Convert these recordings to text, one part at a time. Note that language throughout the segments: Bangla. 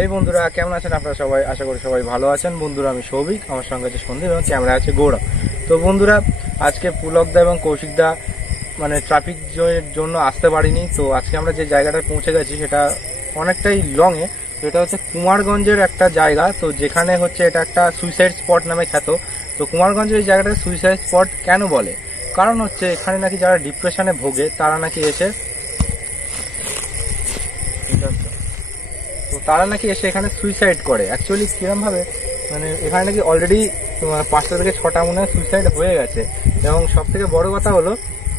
এই বন্ধুরা কেমন আছেন আপনারা সবাই? আশা করি সবাই ভালো আছেন। বন্ধুরা আমি সৌভিক, আমার সঙ্গে আছে সন্দীপ এবং ক্যামেরা আছে গৌরব। তো বন্ধুরা আজকে পুলকদা এবং কৌশিকদা মানে ট্রাফিক জন্য আসতে পারিনি। তো আজকে আমরা যে জায়গাটায় পৌঁছে গেছি সেটা অনেকটাই লংয়ে। তো এটা হচ্ছে কুমারগঞ্জের একটা জায়গা, তো যেখানে হচ্ছে এটা একটা সুইসাইড স্পট নামে খ্যাত। তো কুমারগঞ্জের এই জায়গাটা সুইসাইড স্পট কেন বলে? কারণ হচ্ছে এখানে নাকি যারা ডিপ্রেশনে ভোগে তারা নাকি এসে এখানে সুইসাইড করে। অ্যাকচুয়ালি কিরম ভাবে মানে এখানে নাকি অলরেডি 5টা থেকে 6টা মনে হয় সুইসাইড হয়ে গেছে। এবং সব থেকে বড় কথা হলো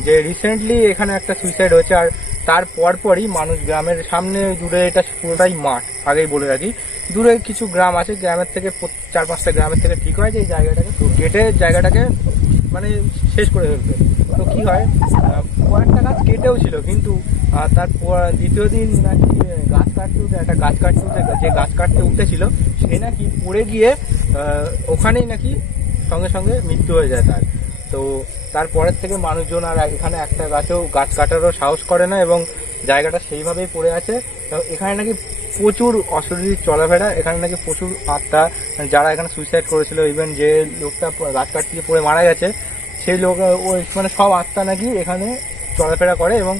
যে রিসেন্টলি এখানে একটা সুইসাইড হয়েছে, আর তার পরপরই মানুষ গ্রামের সামনে দূরে, এটা পুরোটাই মাঠ, আগেই বলে রাখি। দূরে কিছু গ্রাম আছে, গ্রামের থেকে 4-5টা গ্রামের থেকে ঠিক হয় যে এই জায়গাটাকে তো কেটে জায়গাটাকে মানে শেষ করে ফেলবে। তো কি হয়, কয়েকটা গাছ কেটেও ছিল, কিন্তু তারপর দ্বিতীয় দিন নাকি গাছ কাটতে যে গাছ কাটতে উঠেছিল সে নাকি পড়ে গিয়ে ওখানেই নাকি সঙ্গে সঙ্গে মৃত্যু হয়ে যায় তার। তো তারপরের থেকে মানুষজন আর এখানে একটা গাছ কাটারও সাহস করে না এবং জায়গাটা সেইভাবেই পড়ে আছে। এখানে নাকি প্রচুর অশরীরী চলাফেরা, এখানে নাকি প্রচুর আত্মা যারা এখানে সুইসাইড করেছিল, ইভেন যে লোকটা গাছ কাটতে গিয়ে পড়ে মারা গেছে সেই লোক, ওই মানে সব আত্মা নাকি এখানে চলাফেরা করে। এবং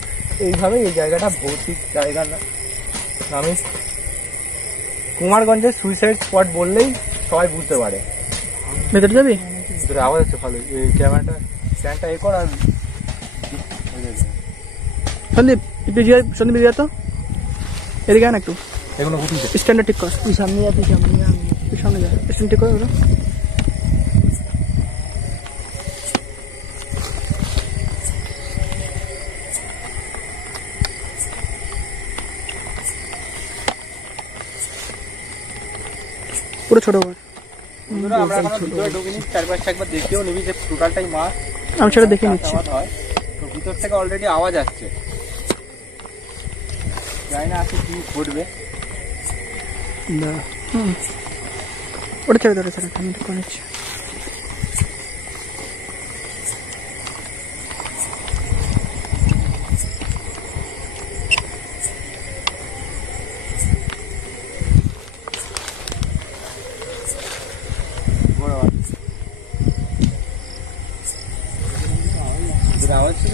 এইভাবে এই জায়গাটা ভৌতিক জায়গা আমি কুমারগঞ্জের সুইসাইড স্পট বললেই সবাই বুঝতে পারে। ভেতরে যাবি? ভিতরে আওয়াজ আছে ভালো, এই ক্যামেরাটা স্ট্যান্ডটা এ কর। আর সন্দীপ একটু সন্দীপ যা তো এদিকে আন একটু, এগুলো উঠিছে স্ট্যান্ডটা ঠিক কর। তুই সামনে যা, তুই সামনে যা, স্ট্যান্ড ঠিক কর ওরা। পুরো ছোট ঘর। আমরা ভিতরে ঢুকিনি, চারপাশটা একবার দেখেও নিবি যে টোটালটাই মাছ। আমি সেটা দেখে নিচ্ছি। তো ভিতর থেকে অলরেডি আওয়াজ আসছে, জানি না আসে কি ঘটবে। ওটা ছেড়ে ধরে স্যার, আমি ঠিক করে নিচ্ছি। আওয়াজ ছিল।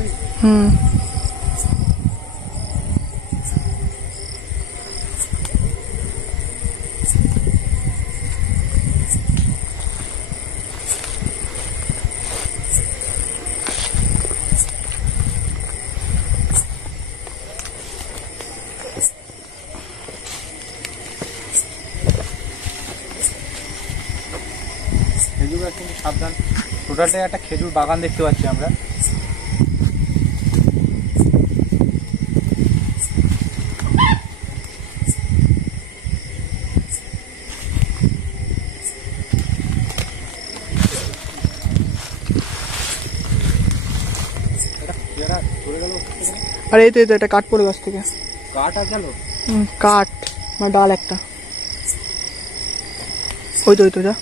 খেজুর গাছ কিন্তু সাবধান, টোটালটাই একটা খেজুর বাগান দেখতে পাচ্ছি আমরা। আর এই তো এটা কাঠ পড়ে গাছ থেকে। কাঠ আর গেল? কাঠ মানে ডাল একটা। ওই তো যা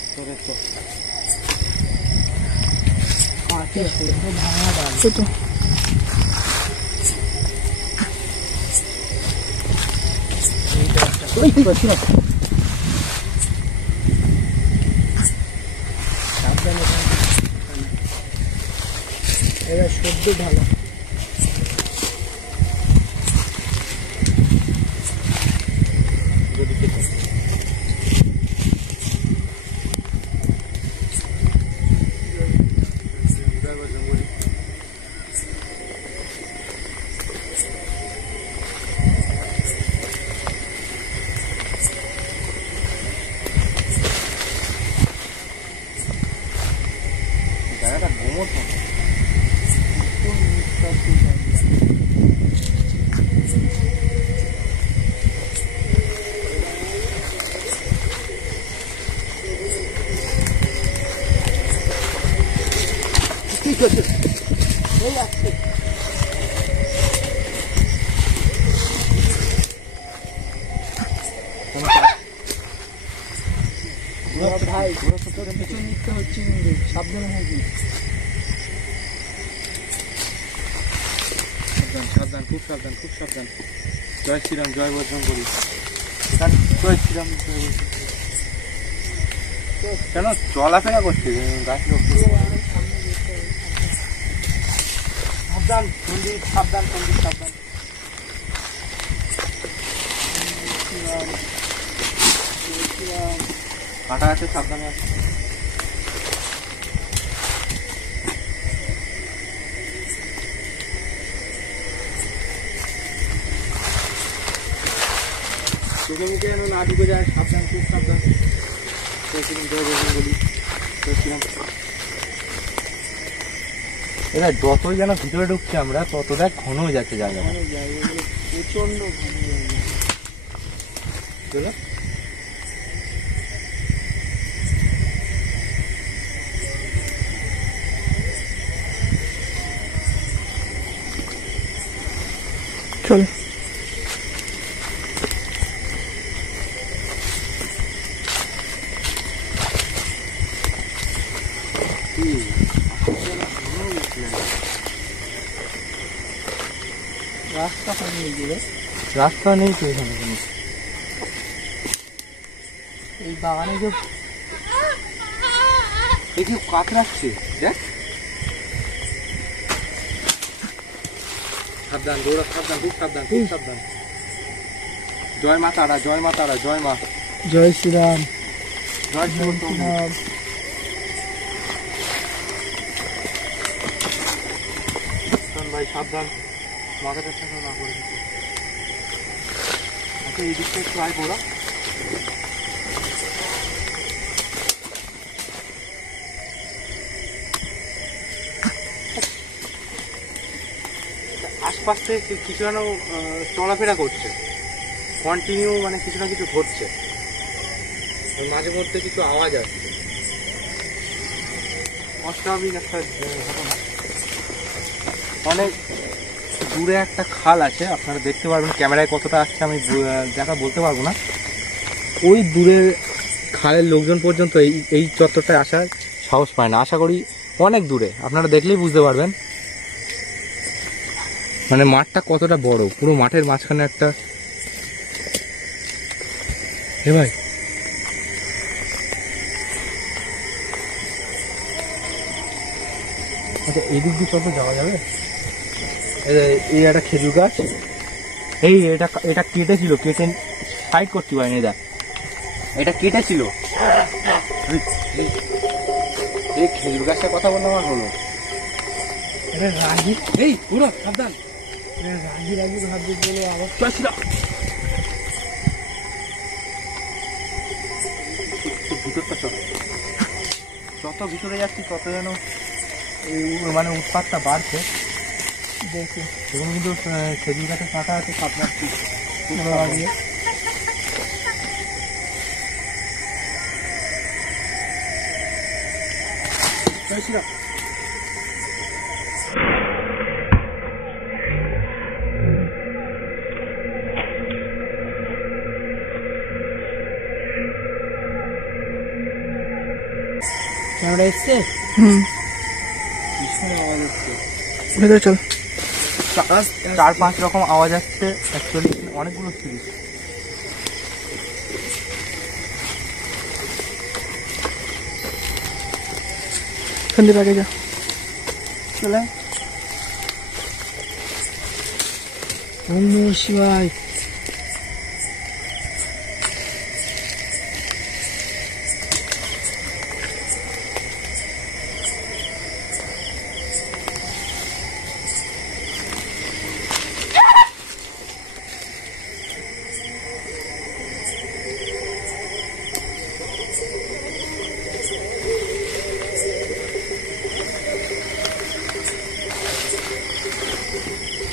তো এবার সদ্য ভালো। জায়গাটা ঘুমোত ঠিক আছে। ভাই পেছন দিকটা হচ্ছে সাবধানে থাকি। সাবধান, খুব সাবধান, খুব সাবধান। জয় শ্রীরাম, জয় বজরং বলি। কেন চলাফেরা করছে গাছের উপরে? সাবধান সন্দীপ, সাবধান সন্দীপ, সাবধান। কাটা আছে, সাবধানে আছে। চোখে মুখে যেন না ঢুকে যায়, সাবধান, খুব সাবধান। এরা যতই যেন ভিতরে ঢুকছে আমরা তত দেখ ঘন হয়ে যাচ্ছে জায়গা, প্রচন্ড ঘন হয়ে যাচ্ছে। চল রাস্তা নেই তো এখানে কোনো। এই বাগানে যে দেখি কাতরাচ্ছে, দেখ। সাবধান, দৌড়া, সাবধান, খুব সাবধান, খুব সাবধান। জয় মা তারা, জয় মা তারা, জয় মা। জয় শ্রীরাম, জয় শ্রীরাম। ভাই সাবধান, মাথাটা সাথে না করে। আচ্ছা এই দিকটা একটু আয় ঘোরা। আশপাশ থেকে কিছু যেন চলাফেরা করছে, কন্টিনিউ, মানে কিছু না কিছু ঘটছে, মাঝে মধ্যে কিছু আওয়াজ আসছে। অস্বাভাবিক একটা ঘটনা। অনেক দূরে একটা খাল আছে, আপনারা দেখতে পারবেন, ক্যামেরায় কতটা আসছে আমি দেখা বলতে পারবো না। ওই দূরের খালের লোকজন পর্যন্ত এই চত্বরটায় আসার সাহস পায় না। আশা করি অনেক দূরে, আপনারা দেখলেই বুঝতে পারবেন মানে মাঠটা কতটা বড়। পুরো মাঠের মাঝখানে একটা, হে ভাই আচ্ছা এদিক দিয়ে কত যাওয়া যাবে? এই একটা খেজুর গাছ, এটা কেটেছিল, কেটে সাইড করতে পারিনি। এটা কেটেছিল, এই খেজুর গাছটার কথা বললাম আর হলো। রাগি, এই পুরো সাবধান, রাগি রাগি ভাবছি বলে আবার ভিতরটা যত ভিতরে যাচ্ছি তত যেন মানে উৎপাতটা বাড়ছে। দেখি এবং কিন্তু খেজুর গাছে কাঁটা আছে, সাবধান। ক্যামেরা এসছে, আওয়াজ হচ্ছে, ভেতরে চল। 4-5 রকম আওয়াজ আসছে। অ্যাকচুয়ালি অনেকগুলো সিরিজ। সন্দীপ আগে যা, চলে। ওম নমঃ শিবায়।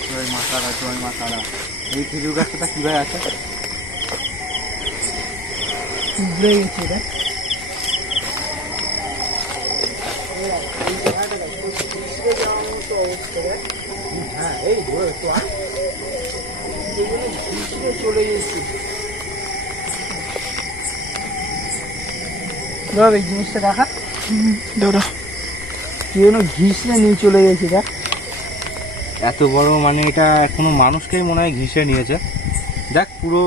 জয় মা তারা, জয় মা তারা। এই খেজুর গাছটা কিভাবে আছে? ভুলে গেছি এটা। হ্যাঁ এই চলে গেছি। এই জিনিসটা দেখা, দৌড়া, কি যেন ঘিসলে নিয়ে চলে গেছি। দেখ এত বড়, মানে এটা কোনো মানুষকেই মনে হয় ঘিসে নিয়েছে। দেখ পুরো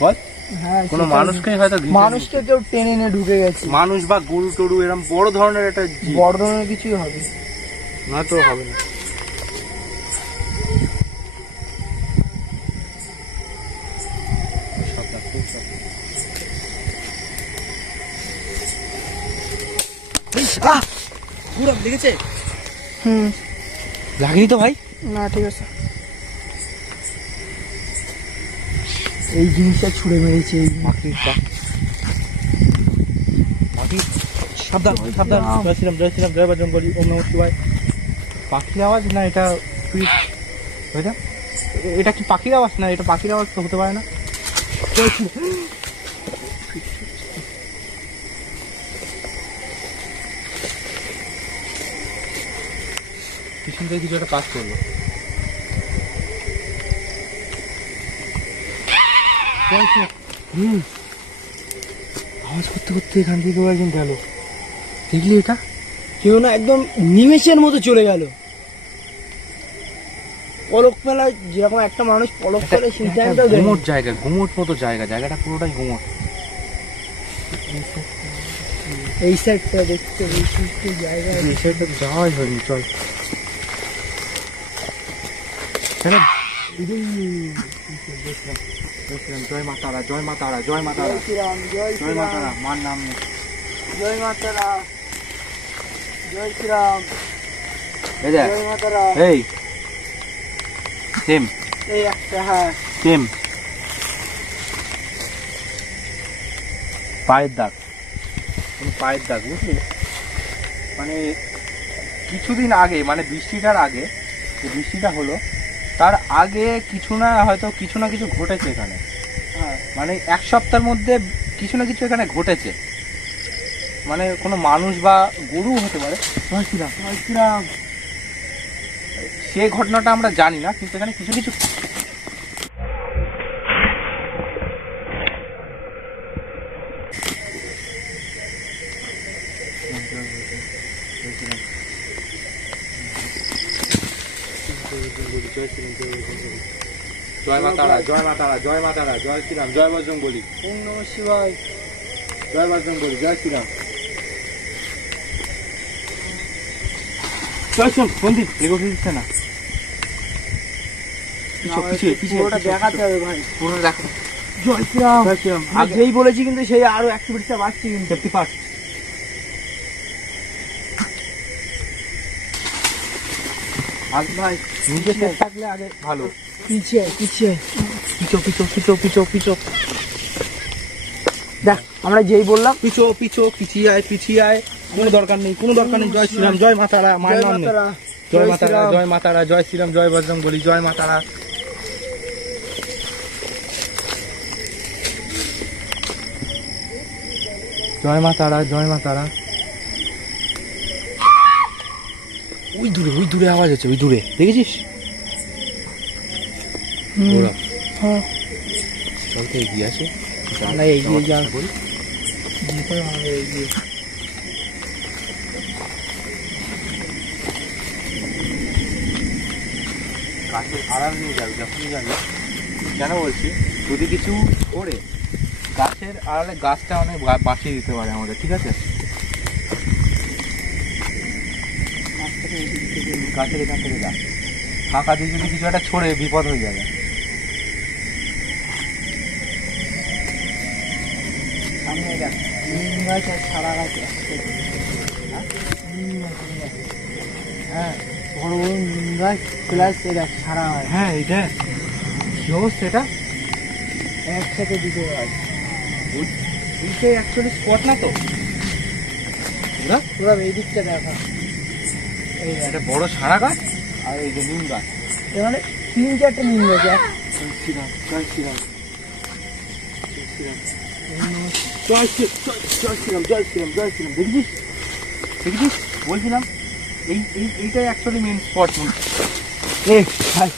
বল হ্যাঁ কোনো সেটাই। মানুষকে হয়তো ঘিসে মানুষকে কেউ টেনে এনে ঢুকে গেছে, নিয়েছে। মানুষ বা গরু টরু এরকম বড় ধরনের একটা জীব বড় ধরনের কিছুই হবে। না তো হবে না। পুরো লেগেছে? লাগেনি তো ভাই? না ঠিক আছে, এই জিনিসটা ছুঁড়ে মেরেছে এই পাখি সাবধান সাবধান। জয় শ্রীরাম জয় শ্রীরাম জয় বজরং বলি ওম নমঃ শিবায়। পাখির আওয়াজ না এটা? তুই ওইটা এটা কি পাখির আওয়াজ? না এটা পাখির আওয়াজ তো হতে পারে না। পিছন থেকে কিছু একটা পাস করলো। আওয়াজ করতে করতে এখান থেকে একজন গেল, দেখলি এটা? কেউ না একদম নিমেষের মতো চলে গেল। পলক ফেলায় যেরকম একটা মানুষ পলক ফেলে সেই টাইমটাও দেখি। গুমট জায়গা, গুমট মতো জায়গা, জায়গাটা পুরোটাই গুমট। এই সাইডটা দেখতে এই সাইডটা জায়গা এই সাইডটা যাওয়াই হয়নি, চল। জয় মা তারা জয় মা তারা জয় মা তারা শ্রীরাম জয় জয় মা শ্রীরাম তারা, মার নাম নেই। জয় মাতারা জয় শ্রীরাম এই দেখ, জয় মাতারা। এই সেম এই একটা হ্যাঁ সেম পায়ের দাগ, কোন পায়ের দাগ, বুঝলি? মানে কিছুদিন আগে, মানে বৃষ্টিটার আগে, যে বৃষ্টিটা হলো তার আগে কিছু না হয়তো কিছু না কিছু ঘটেছে এখানে। হ্যাঁ মানে এক সপ্তাহের মধ্যে কিছু না কিছু এখানে ঘটেছে। মানে কোনো মানুষ বা গরু হতে পারে, জয় শ্রীরাম জয় শ্রীরাম। সে ঘটনাটা আমরা জানি না, কিন্তু এখানে কিছু কিছু জয় মা তারা জয় মা তারা জয় মা তারা জয় শ্রীরাম জয় বজরং বলি ওম নমঃ শিবায় জয় বজরং বলি জয় শ্রীরাম। চল শোন, মন্দির এগোতে দিচ্ছে না। পিছিয়ে পিছিয়ে পুরোটা দেখাতে হবে ভাই। পুরো দেখো। জয় শ্রীরাম জয় শ্রীরাম। আমি যেই বলেছি কিন্তু সেই আরো অ্যাক্টিভিটিসটা বাড়ছে কিন্তু। Safety first. আজ ভাই নিজে সেফ থাকলে আগে ভালো। পিছিয়ে পিছিয়ে পিছো পিছো পিছো পিছো পিছো দেখ, আমরা যেই বললাম পিছো পিছো পিছিয়ে আয় পিছিয়ে আয়, কোনো দরকার নেই কোনো দরকার নেই। জয় শ্রীরাম জয় মা তারা, মায়ের নাম নেই। জয় মা তারা জয় মা তারা জয় শ্রীরাম জয় বজরং বলি জয় মা তারা। জয় মা তারা জয় মা তারা। ওই দূরে আওয়াজ হচ্ছে, ওই দূরে দেখেছিস? ওরা হ্যাঁ চল তো এগিয়ে আসে, আমরা এগিয়ে যান। বলি গাছের আড়াল নিয়ে যাবে যখনই যাবে। কেন বলছি, যদি কিছু করে গাছের আড়ালে গাছটা অনেক বাঁচিয়ে দিতে পারে আমাদের, ঠিক আছে? গাছের এখান থেকে যা, ফাঁকা দিয়ে যদি কিছু একটা ছড়ে বিপদ হয়ে যাবে। সামনে দেখ নিম গাছ আর সারা গাছ একসাথে। হ্যাঁ বড় বড় নিম গাছ প্লাস দেখ সারা গাছ হ্যাঁ এইটা কি অবস্থা, এটা একসাথে দুটো গাছ। এইটাই অ্যাকচুয়ালি স্পট না তো? না পুরো এই দিকটা দেখা, এই দেখ। এটা বড় সারা গাছ আর এই যে নিম গাছ। এ মানে 3-4টে নিম গাছ এক জয় শ্রীরাম জয় শ্রীরাম জয় শ্রীরাম জয় শ্রীরাম জয় শ্রীরাম। দেখেছিস দেখেছিস বলছিলাম, এইটাই অ্যাকচুয়ালি মেন স্পট। এ ভাই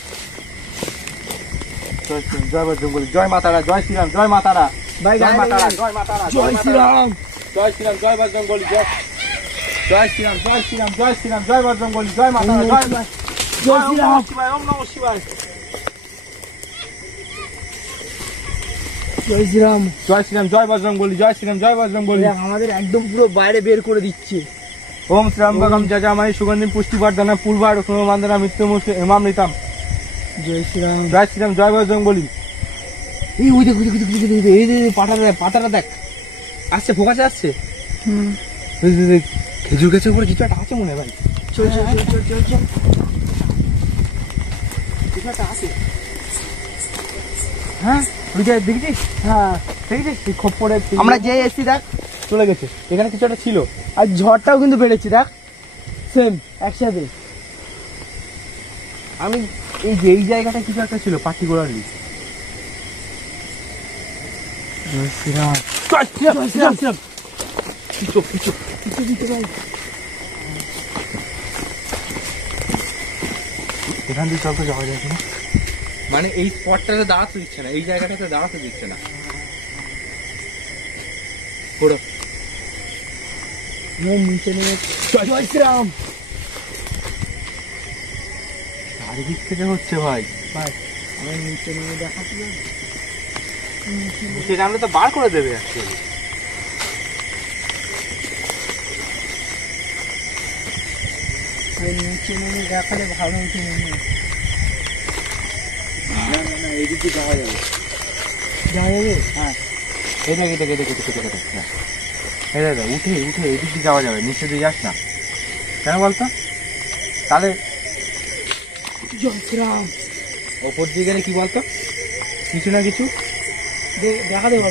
জয় শ্রীরাম জয় বজরং বলি জয় মা তারা জয় শ্রীরাম জয় মা তারা ভাই জয় মা তারা জয় মা তারা জয় শ্রীরাম জয় শ্রীরাম জয় বজরং বলি জয় শ্রীরাম জয় শ্রীরাম জয় শ্রীরাম জয় বজরং বলি জয় মা তারা জয় জয় শ্রীরাম শিবায় ওম নমঃ শিবায়। জয় শ্রীরাম। জয় শ্রীরাম, জয় বজরং বলি, জয় শ্রীরাম, জয় বজরং বলি। দেখ আমাদের একদম পুরো বাইরে বের করে দিচ্ছে। ওম ত্র্যম্বকম যজামহে সুগন্ধিম পুষ্টিবর্ধনম পূর্বারুক বন্দনা মৃত্যুমুক্ষে হেমামৃতম। জয় শ্রীরাম। জয় শ্রীরাম, জয় বজরং বলি। এই ওই দেখ ওই দেখ ওই দেখ, ওই দেখ, এই দেখ পাতাটা দেখ আসছে, ফোকাসে আসছে। হুম খেজুর গাছের উপরে কিছু একটা আছে মনে হয় ভাই। চল চল চল চল চল চল কিছু একটা আছে। হ্যাঁ ওইটা দেখেছিস? হ্যাঁ দেখেছিস এই খপ্পরে আমরা যে এসছি দেখ চলে গেছে। এখানে কিছু একটা ছিল। আর ঝড়টাও কিন্তু বেড়েছে দেখ সেম একসাথে। আমি এই যে এই জায়গাটা কিছু একটা ছিল পার্টিকুলারলি। জয় শ্রীরাম। জয় শ্রীরাম, জয় শ্রীরাম। শ্রীরাম। কিছু কিছু কিছু দিতে ভাই। এখান দিয়ে চলতে যাওয়া যায় না, মানে এই স্পটটাতে দাঁড়াতে দিচ্ছে না, এই জায়গাটাতে দাঁড়াতে দিচ্ছে না। পুরো নিচে নেমে জয় শ্রীরাম। চারিদিক থেকে হচ্ছে ভাই। ভাই আমি নিচে নেমে দেখাচ্ছি। সেটা আমরা তো বার করে দেবে অ্যাকচুয়ালি। নিচে নেমে দেখালে ভালো হতো। না এইদিক দিয়ে যাওয়া যাবে। যাওয়া যাবে? হ্যাঁ এই দেখ এই দেখ এই দেখ এই দেখ এই দেখ উঠে উঠে এদিক দিয়ে যাওয়া যাবে, নিচে দিয়ে যাস না। কেন বলতো? তাহলে জয় শ্রীরাম। ওপর দিয়ে গেলে কি বলতো, কিছু না কিছু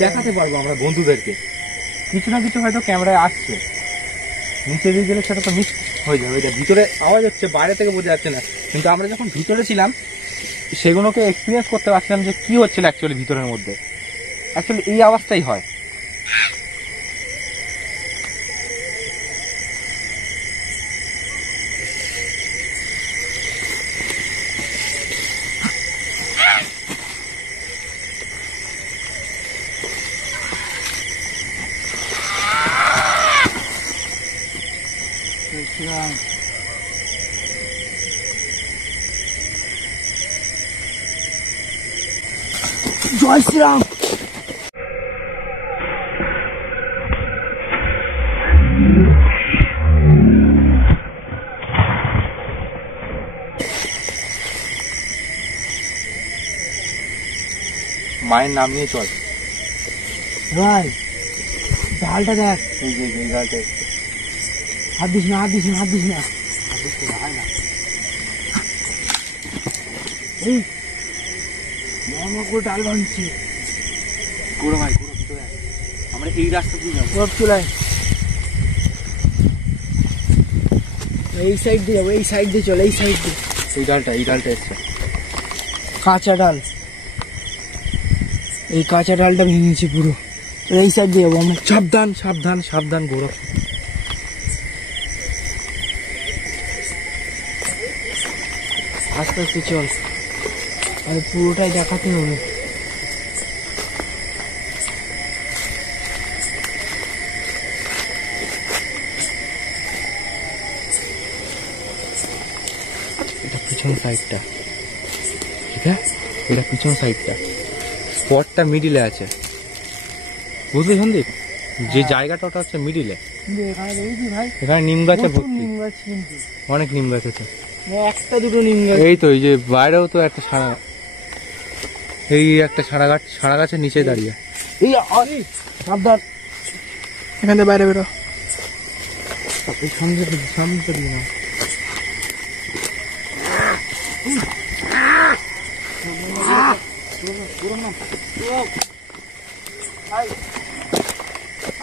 দেখাতে পারবো আমরা বন্ধুদেরকে। কিছু না কিছু হয়তো ক্যামেরায় আসছে, নিচে দিয়ে গেলে সেটা তো মিস হয়ে যাবে। এটা ভিতরে আওয়াজ হচ্ছে, বাইরে থেকে বোঝা যাচ্ছে না, কিন্তু আমরা যখন ভিতরে ছিলাম সেগুলোকে এক্সপিরিয়েন্স করতে পারছিলাম যে কি হচ্ছিল অ্যাকচুয়ালি ভিতরের মধ্যে। অ্যাকচুয়ালি এই অবস্থাই হয়। জয় শ্রীরাম। মায়ের নাম নিয়ে চল। ভাই ডালটা দেখ। এই যে এই গালটা হাত দিস না, হাত দিস না, হাত দিস না। এই ডাল ভাঙছে। ঘুরো ভাই, ঘুরো ভিতরে আয়। আমরা এই রাস্তা দিয়ে যাবো। সব চলে এই সাইড দিয়ে যাবো, এই সাইড দিয়ে চলে, এই সাইড দিয়ে। এই ডালটা এসছে। কাঁচা ডাল, এই কাঁচা ডালটা ভেঙেছে পুরো। এই সাইড দিয়ে যাবো আমরা। সাবধান সাবধান সাবধান, ঘোরো। আস্তে আস্তে চল, আর পুরোটাই দেখাতে হবে। এটা পিছন সাইডটা, ঠিক আছে? এটা পিছন সাইডটা, স্পটটা মিডিলে আছে, বুঝলি সন্দীপ? যে জায়গাটা ওটা হচ্ছে মিডিলে। এখানে দেখেছি ভাই, এখানে নিম গাছে ভর্তি, নিম গাছ কিন্তু অনেক নিম গাছ আছে। একটা দুটো নিম গাছ। এই তো এই যে বাইরেও তো একটা সারা, এই একটা সারা গাছের নিচে দাঁড়িয়ে। এই সাবধান, এখান থেকে বাইরে বেরো। সামনে দিই না।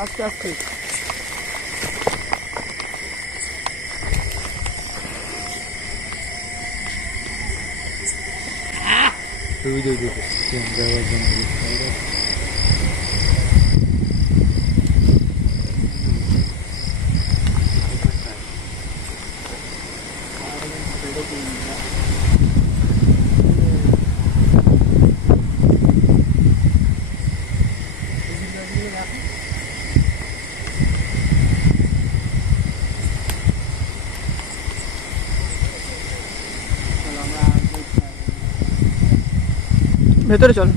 আস্তে আস্তে ভেতরে চল।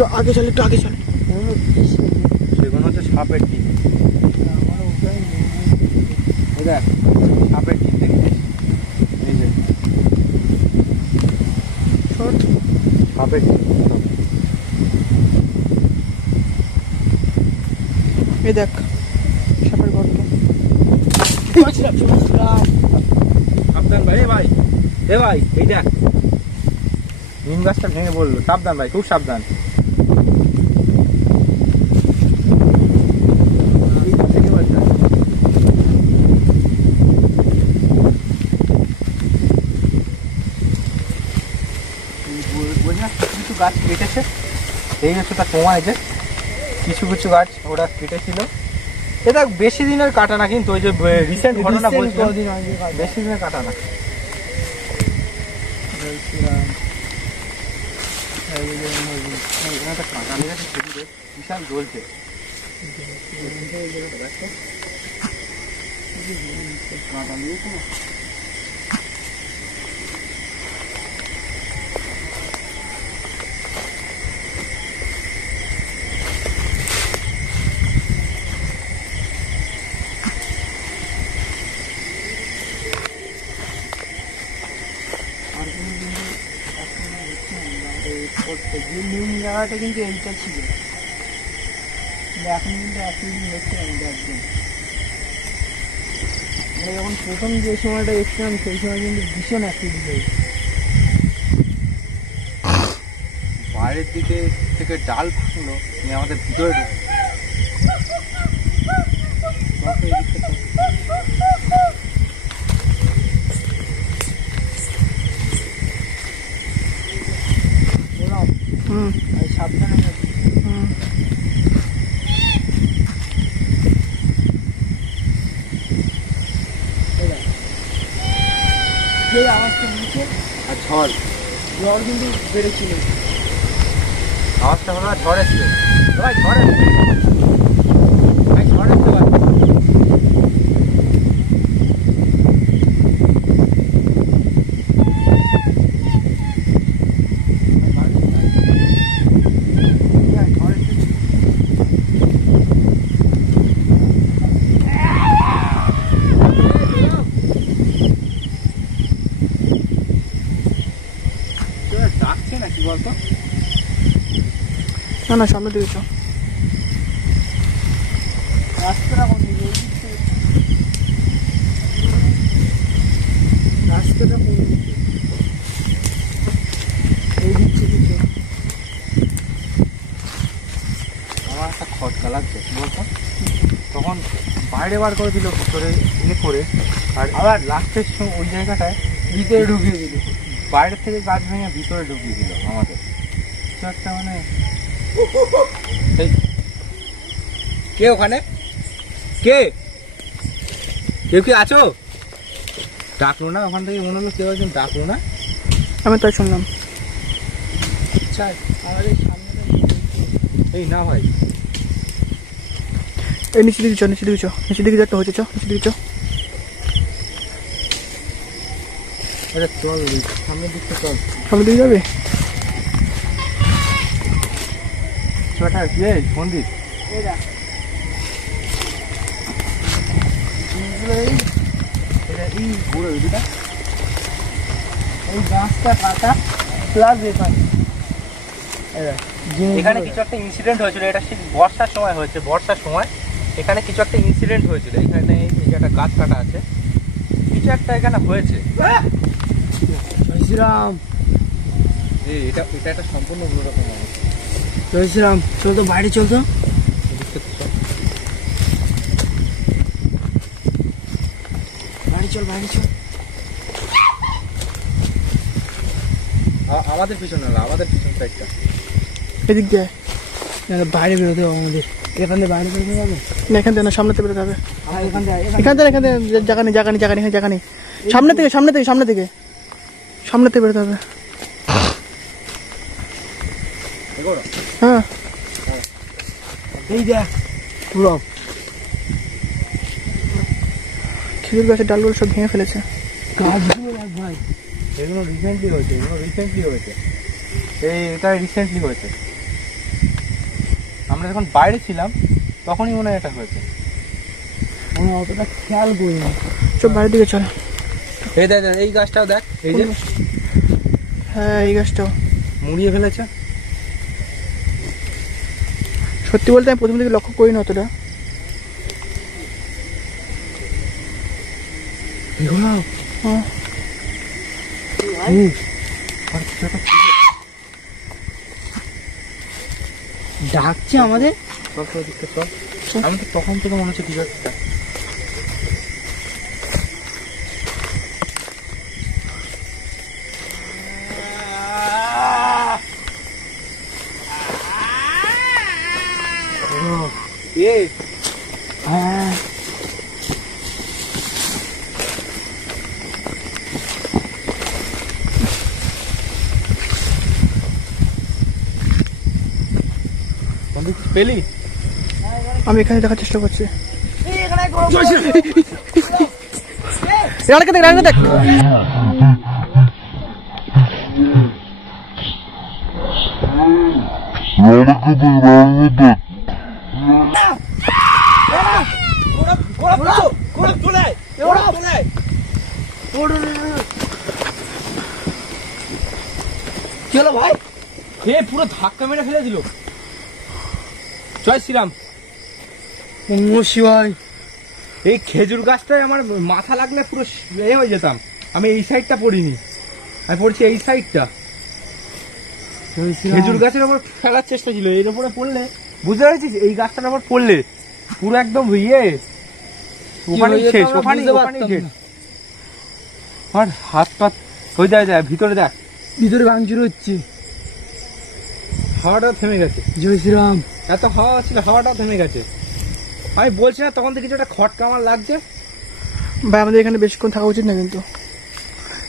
একটু আগে চলে একটু আগে চলে। সেগুলো হচ্ছে সাপের ডিম। এই দেখ সাপের ডিম দেখছিস, এই যে সাপের ডিম। এই দেখ সাপের গর্ত। সাবধান ভাই, ভাই এ ভাই এই দেখ নিম গাছটা ভেঙে বললো, সাবধান ভাই, খুব সাবধান। কিছু গাছ কেটেছে, এই হচ্ছে তার প্রমাণ। এই যে কিছু কিছু গাছ ওরা কেটেছিল। এটা বেশি দিনের কাটা না, কিন্তু ওই যে রিসেন্ট ঘটনা বলছিলাম, বেশি দিনের কাটা না। এখানে একটা কাঁটা লেগেছে, সেদিকে বিশাল জ্বলছে। কাঁটা লেগেছে না? মেন জায়গাটা কিন্তু এইটা ছিল, এখন কিন্তু অ্যাক্টিভিটি হচ্ছে একদম। আমরা যখন প্রথম যে সময়টা এসেছিলাম সেই সময় কিন্তু ভীষণ অ্যাক্টিভিটি হয়েছে। বাইরের দিকে থেকে ডাল ভাঙলো, নিয়ে আমাদের ভিতরে ঢুকলো। সাবধানে আওয়াজটা নিচে আর ঝড় কিন্তু বেড়েছিল। আওয়াজটা হলো ঝড় এসছে ভাই, ঝড় এসছে ভাই, ঝড় এসছে ভাই। ডাকছে না কি বলতো? না না, সামনে দিকে চল। রাস্তাটা কোন দিকে? রাস্তাটা কোন দিকে? এই দিক থেকে চল। আমার একটা খটকা লাগছে কি বলতো, তখন বাইরে বার করে দিল ভিতরে ইয়ে করে, আর আবার লাস্টের সময় ওই জায়গাটায় ভিতরে ঢুকিয়ে দিল। বাইরে থেকে গাছ ভেঙে ভিতরে ঢুকিয়ে দিল আমাদের। তো একটা মানে কে ওখানে, কে কেউ কি আছো? ডাকলো না ওখান থেকে, মনে হলো কেউ একজন ডাকলো না। আমি তাই শুনলাম। আচ্ছা আমাদের সামনে এই না ভাই, এই নিচে দিকে চ, নিচে দিকে চ, নিচে দিকে একটা হচ্ছে, চ নিচে দিকে চ। আরে চল সামনের দিকটা চল। সামনে দিকে যাবে? ছোটা কি মন্দির, এই ঘুরে ওইদিকটা, এই গাছটা কাটা প্লাস এখানে কিছু একটা ইনসিডেন্ট হয়েছিল। এটা ঠিক বর্ষার সময় হয়েছে, বর্ষার সময় এখানে কিছু একটা ইনসিডেন্ট হয়েছিল। এখানে এই যে একটা গাছ কাটা আছে, কিছু একটা এখানে হয়েছে। জয়শ্রীরাম, এটা এটা একটা সম্পূর্ণ অন্যরকম অবস্থা। জয়শ্রীরাম চল তো, বাইরে চল তো। বাইরে চল, বাইরে চল। আমাদের পিছনে না, আমাদের পিছন সাইডটা। এদিক দিয়ে বাইরে বেরোতে হবে আমাদের। এখান থেকে বাইরে বেরোতে হবে না, এখান থেকে না, সামনেতে বেরোতে হবে। এখান থেকে জায়গা নেই, জায়গা নেই, জায়গা নেই, জায়গা নেই। সামনে থেকে, সামনে থেকে, সামনে থেকে, সামনে থেকে বেরোতে হবে। হ্যাঁ এই দেখ পুরো খেজুর গাছের ডালগুলো সব ভেঙে ফেলেছে। গাছগুলো দেখ ভাই, এগুলো রিসেন্টলি হয়েছে, এগুলো রিসেন্টলি হয়েছে, এটা রিসেন্টলি হয়েছে। আমরা যখন বাইরে ছিলাম তখনই মনে হয় এটা হয়েছে, অতটা খেয়াল করিনি। চল বাইরের দিকে চল। এই দেখ এই গাছটাও দেখ, এই যে হ্যাঁ এই গাছটাও মুড়িয়ে ফেলেছে। সত্যি বলতে আমি প্রথম দিকে লক্ষ্য করিনি অতটা। ডাকছে আমাদের, আমি তো তখন থেকে মনে হচ্ছে কিছু একটা। হ্যাঁ পেলি? আমি এখানে দেখার চেষ্টা করছি। রানকে দেখ, রানকে দেখ। কি হলো ভাই? পুরো ধাক্কা মেরে ফেলে দিল। জয় শ্রীরাম। ভাই এই খেজুর গাছটায় আমার মাথা লাগলে পুরো এ হয়ে যেতাম। আমি এই সাইডটা পড়িনি, আমি পড়ছি এই সাইডটা। খেজুর গাছের ওপর ফেলার চেষ্টা ছিল, এর উপরে পড়লে বুঝতে পেরেছিস, এই গাছটার ওপর পড়লে পুরো একদম ওখানেই শেষ, ওখানেই শেষ। আমার হাত পাত হয়ে যায়, ভিতরে দেখ, ভিতরে ভাঙচুর হচ্ছে, হাওয়াটা থেমে গেছে। জয় শ্রীরাম। এত হাওয়া ছিল, হাওয়াটাও থেমে গেছে। আমি বলছি না তখন থেকে কিছু একটা খটকা আমার লাগছে। ভাই আমাদের এখানে বেশিক্ষণ থাকা উচিত না, কিন্তু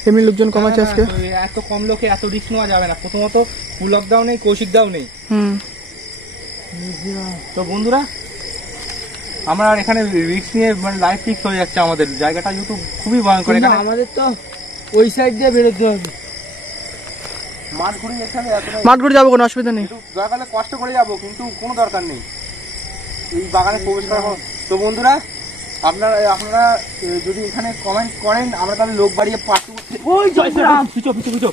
এমনি লোকজন কম আছে আজকে। এত কম লোকে এত রিস্ক নেওয়া যাবে না। প্রথমত পুলক দাও নেই, কৌশিক দাও নেই। তো বন্ধুরা, আমরা আর এখানে রিস্ক নিয়ে মানে লাইফ রিস্ক হয়ে যাচ্ছে আমাদের। জায়গাটা যেহেতু খুবই ভয়ঙ্কর, এখানে আমাদের তো ওই সাইড দিয়ে বেরোতে হবে। মাঠ ঘুরে যেতে হবে, মাঠ ঘুরে যাবো, কোনো অসুবিধা নেই। দরকার হলে কষ্ট করে যাবো, কিন্তু কোনো দরকার নেই এই বাগানে প্রবেশ করা। তো বন্ধুরা, আপনারা যদি এখানে কমেন্ট করেন, আমরা তাহলে লোক বাড়িয়ে পাঠু। ওই জয় শ্রীরাম। পিছো পিছো পিছো।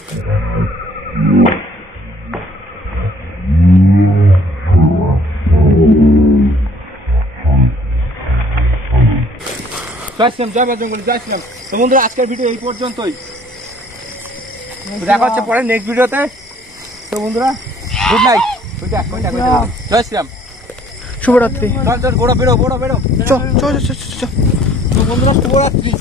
জয় শ্রীরাম, জয় বজরঙ্গবলী, জয় শ্রীরাম। তো বন্ধুরা, আজকের ভিডিও এই পর্যন্তই। দেখা হচ্ছে পরে নেক্সট ভিডিওতে। তো বন্ধুরা, গুড নাইট। জয় শ্রীরাম, শুভরাত্রি। চল চল, বেরো বেরো বেরো। চ চ চ চ। তো বন্ধুরা, শুভরাত্রি।